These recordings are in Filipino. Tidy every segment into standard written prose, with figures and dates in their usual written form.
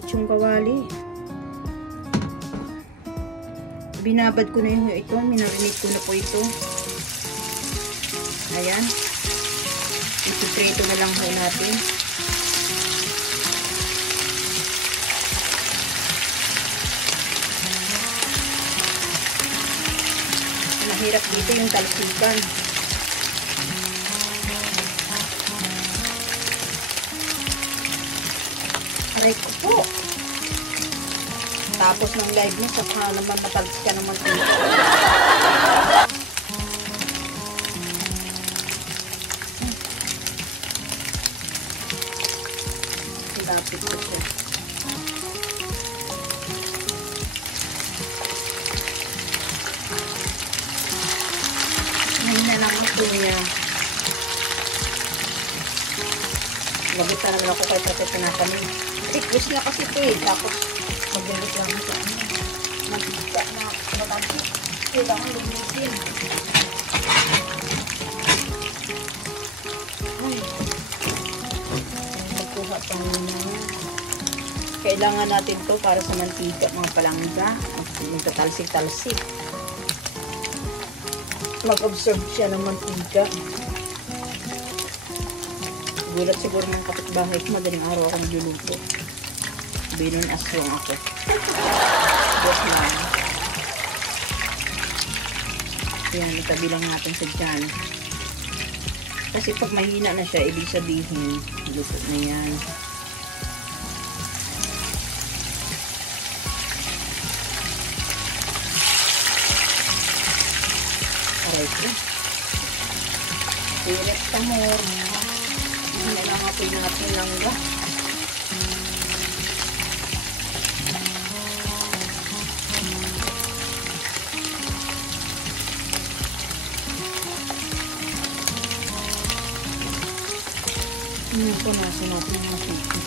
lechong kawali. Binabad ko na yung ito. Minarinate ko na po ito. Ayan. Ito na lang po natin. Mahirap dito yung talsikan. Aray ko po. Tapos ng live mo, saka naman matalsikan naman dito. Lapit ko siya. Ngayon na lang ito niya. Magita naman ako kay Tatay Panapanin. Request na kasi ito eh. Tapos mag-request lang sa ano. Magkita na matagi. Kailangan lumitin. Magkuha pa muna. Kailangan natin to para sa mantika, mga palangga. Magtatalsik-talsik. Mag-observe siya ng mantika. Gulat siguro ng kapitbahay ko, madaling araw ako nagluluto. Binon aswang ako. Just lang. Yan, itabi lang natin sa dyan. Kasi pag mahina na siya, ibig sabihin, luto na yan. Alright na. Direct ka mo. Nangapin natin langga. Punasin natin yung masiki.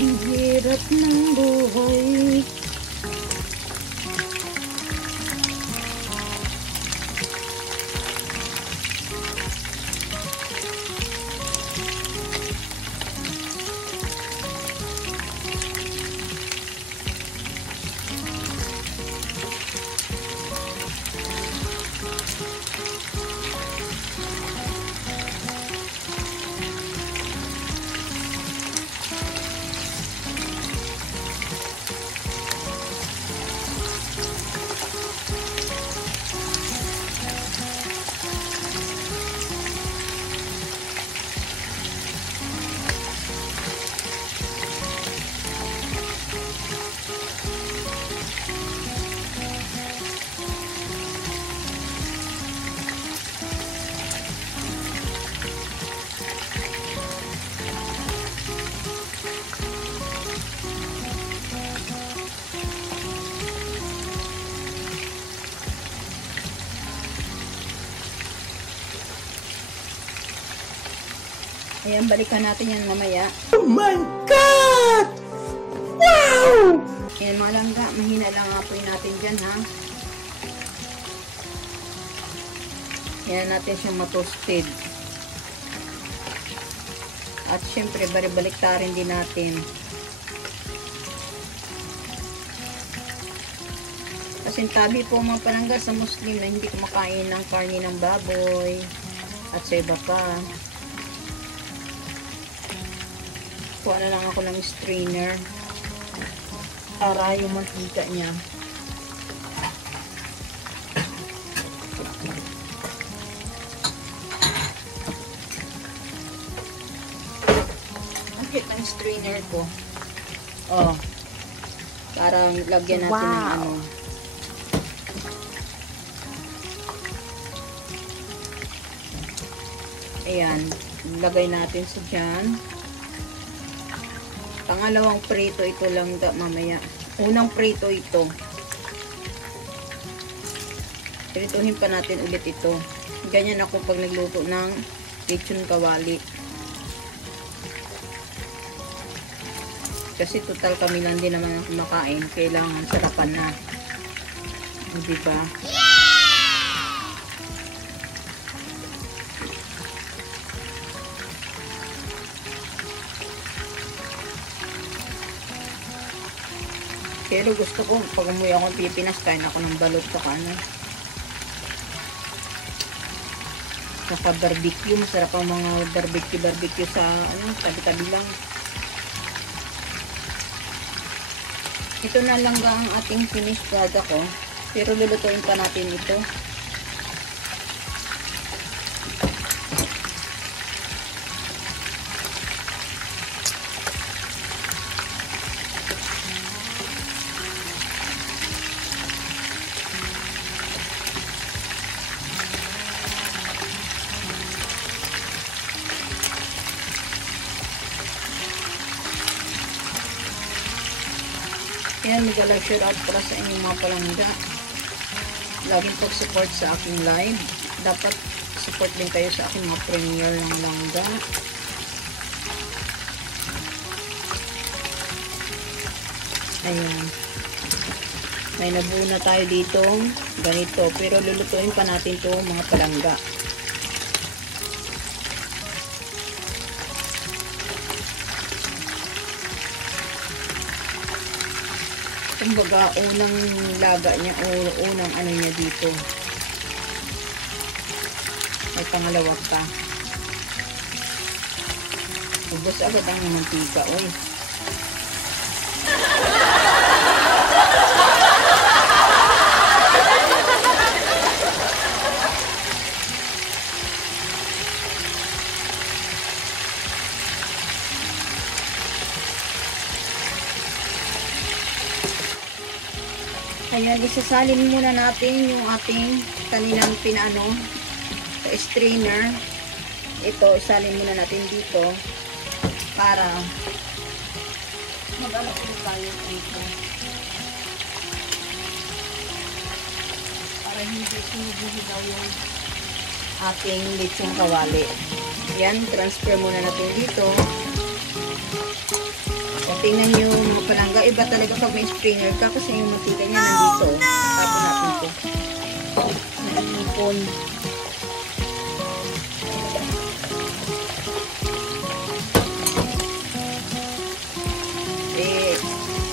Ang hirap ng buhay. Ayan, balikan natin yan mamaya. Oh my God! Wow! Ayan mga langga, mahina lang apoy natin dyan ha. Ayan natin siyang matoasted. At syempre, balik-tarin din natin. Kasi tabi po mga palangga sa Muslim na hindi kumakain ng karne ng baboy at sa iba pa. Kuha na lang ako ng strainer para yung mantika niya. Ang cute ng strainer ko. Oh. Parang lagyan natin ng ano. Ayan. Lagay natin sa dyan. Pangalawang prito ito lang mamaya. Unang prito ito. Prituhin pa natin ulit ito. Ganyan ako pag nagluto ng lechon kawali. Kasi total kami lang din naman ang kumakain. Kailangan sarapan na. Diba? Pero gusto ko, pag umuwi ako ng Pilipinas, kain ako ng balot sa kanan. Saka barbecue, masarap ang mga barbecue sa tabi-tabi lang. Ito na lang ang ating finished product ko. Pero lulutuin pa natin ito. Ayan, mag-live shout out para sa inyong mga palangga. Laging pag-support sa aking live. Dapat support din kayo sa aking mga premier ng langga. Ayan. May nabuo na tayo dito ganito. Pero lulutuin pa natin to mga palangga. Kumbaga, unang laga niya o unang ano niya dito. May pangalawa pa. Ubos agad ang mantika, oy. Ayan, isasalin muna natin yung ating kanilang pinano sa strainer. Ito, isalin muna natin dito para mag-alak ulit tayo dito. Para hindi sumubuhidaw yung ating lechong kawali. Ayan, transfer muna natin dito. Tingnan nyo mga palangga, iba talaga pag may strainer ka kasi yung mantika niya nandito. Tapos natin ito. Nangipon.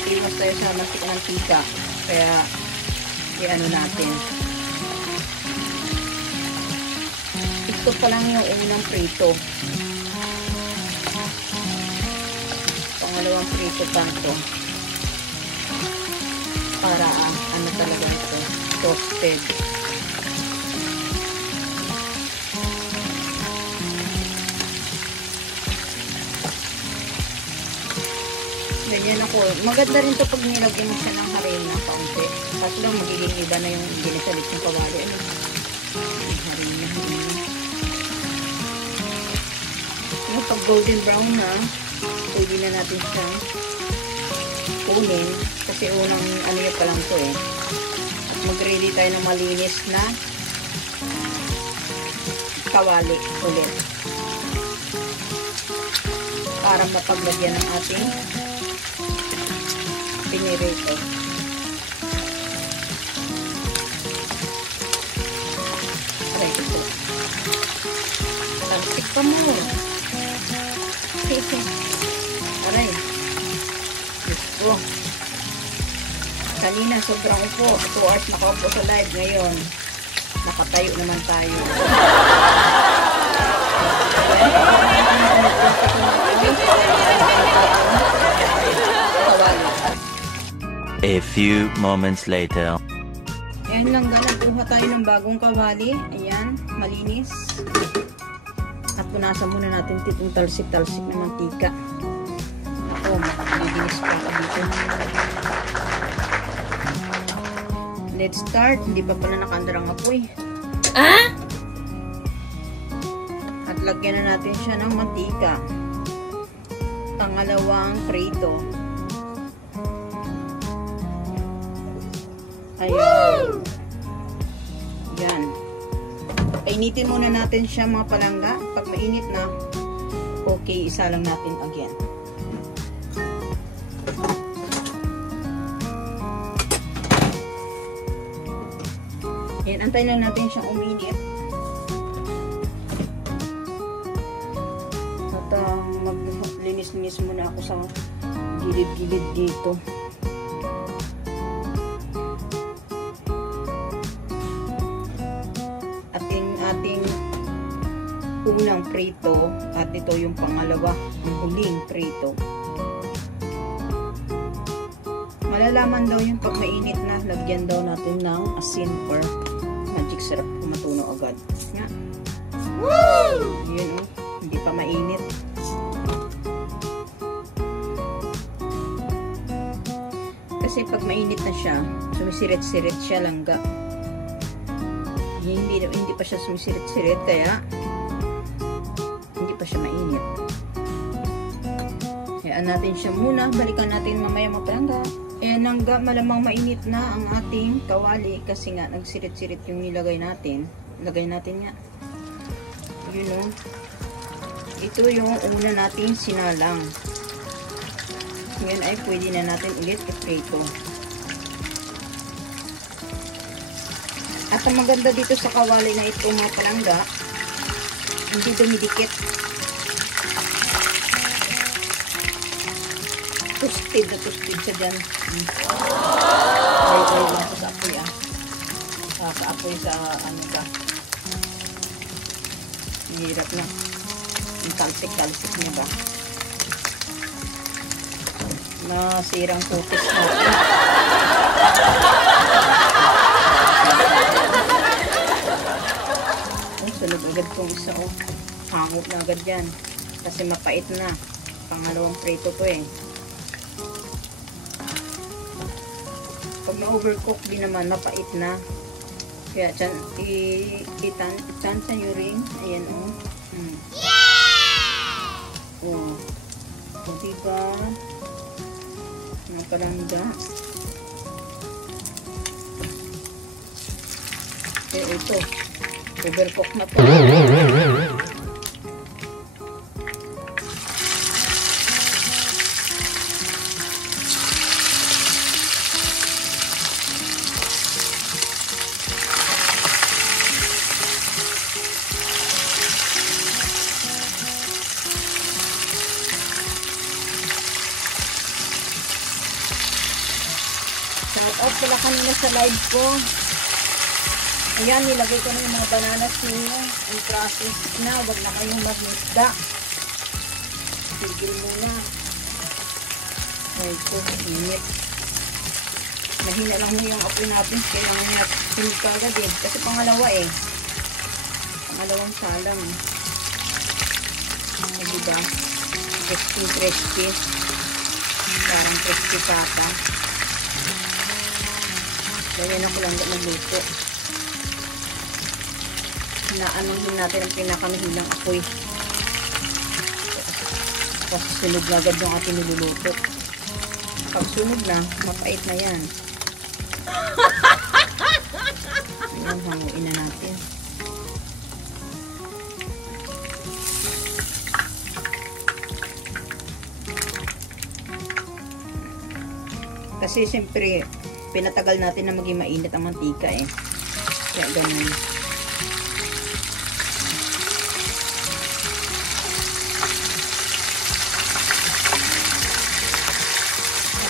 Iwas tayo sa mantika. Kaya, i-ano natin. Ito pa lang yung unang prito. Pangalawang prito pa ito para ano talaga ito, toasted. Ganyan ako. Maganda rin ito pag nilagyan mo siya ng harina kaunti. Kaso lang magiging iba na yung ginisalit yung kawali. Ano? Harina. Yung pag golden brown na, pwede na natin siya kunin kasi unang ano yun pa lang ito eh. At mag-ready tayo ng malinis na kawali ulit para mapaglagyan ng ating pinirito. Aray ito. Tansik pa mo. Aray. Gusto. Kanina sobrang upo. 2 hours nakaupo sa live. Ngayon, nakatayo naman tayo. A few moments later. Ayan lang, nagkuha tayo ng bagong kawali. Ayan, malinis. At punasan muna natin itong talsik-talsik na mantika. Ako, malinis pa ako dito. Let's start. Hindi pa pala nakaandar ang apoy. Ah? At lagyan na natin siya ng mantika. Pangalawang prito. Ayan. Yan. Painitin muna natin siya mga palangga. Pag mainit na, okay, isa lang natin again. Yan, antay lang natin siyang uminit. At maglinis-linis muna ako sa gilid-gilid dito. Ating unang prito at ito yung pangalawa, ang huling prito. Malalaman daw yung pag mainit na, lagyan daw natin ng asin or magic syrup kung matunaw agad. Nga. Yun, hindi pa mainit. Kasi pag mainit na siya, sumisirit-sirit siya langga. Hindi pa siya sumisirit-sirit, kaya hindi pa siya mainit. Hayaan natin siya muna. Balikan natin mamaya mapalangga. Nangga malamang mainit na ang ating kawali kasi nga nagsirit-sirit yung nilagay natin. Lagay natin nga. Yun o. Ito yung una nating sinalang. Ngayon ay pwede na natin ulit i-prito. At ang maganda dito sa kawali na ito mga palangga, hindi dumidikit. Toasted na toasted siya dyan. Ay lang ko sa apoy sa apoy sa ano ka. Mahirap na. Yung talsik-talsik niya ba. Nasirang kutis natin. Sunod agad itong isa o. Hangot na agad yan. Kasi mapait na. Pangalawang prito to eh. Pag na-overcook din naman, mapait na. Kaya dyan, itansa nyo rin. Ayan o. O diba? Napalangga. Ito. Overcook na to. Shout out pala kanina sa live ko. Ayan, nilagay ko na yung mga bananas ninyo. Yung process na, wag na kayong magmisda. Tigil muna. Ay, ito, init. Mahina lang mo yung apoy natin. Kailangan niya tulog ka agad eh. Kasi pangalawa eh. Pangalawang salam. Diba? Crispy. Parang crispy pata. Ganyan ako lang nagluto. Inaanohin natin ang pinakamahilang apoy. Kasi sunog na agad yung ating niluluto. Pag sunog na, mapait na yan. Ayan, hanguin na natin. Kasi siyempre, pinatagal natin na maging mainit ang mantika eh. Kaya ganun.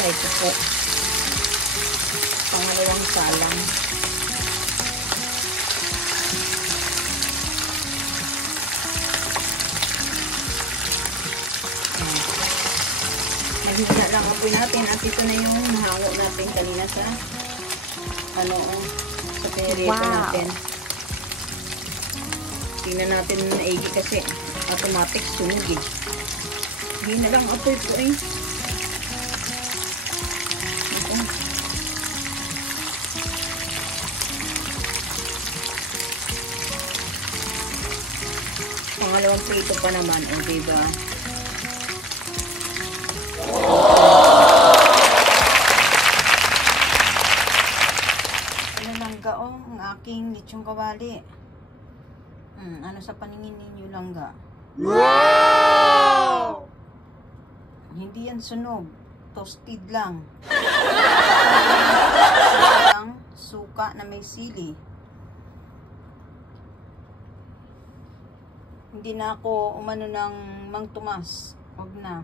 Ito po. Pangalawang salang. Mahina lang apoy natin at ito na yung mahango natin kanina sa sa perito natin. Tingnan natin na maigi kasi automatic sunog eh. Mahina lang apoy po eh. Pangalawang prito pa naman, o diba? Ano langga, ang aking lechong kawali. Ano sa paningin ninyo langga? Wow! Hindi yan sunog. Toasted lang. Suka na may sili. Hindi na ako umano ng Mang Tomas. Huwag na.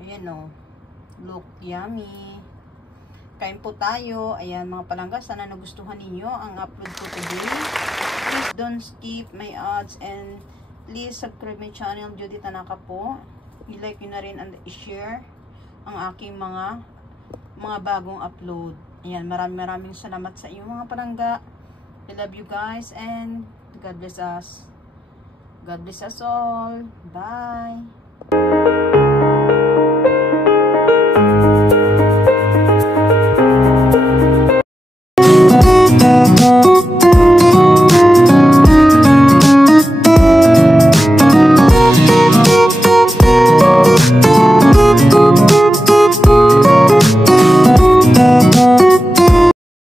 Ayan o. Look yummy. Kain po tayo. Ayan mga palangga. Sana nagustuhan ninyo ang upload ko today. Please don't skip my ads and please subscribe my channel, Judy Tanaka po. I-like nyo na rin and i-share ang aking mga bagong upload. Ayan, maraming salamat sa inyo mga palangga. I love you guys and God bless us. God bless us all. Bye.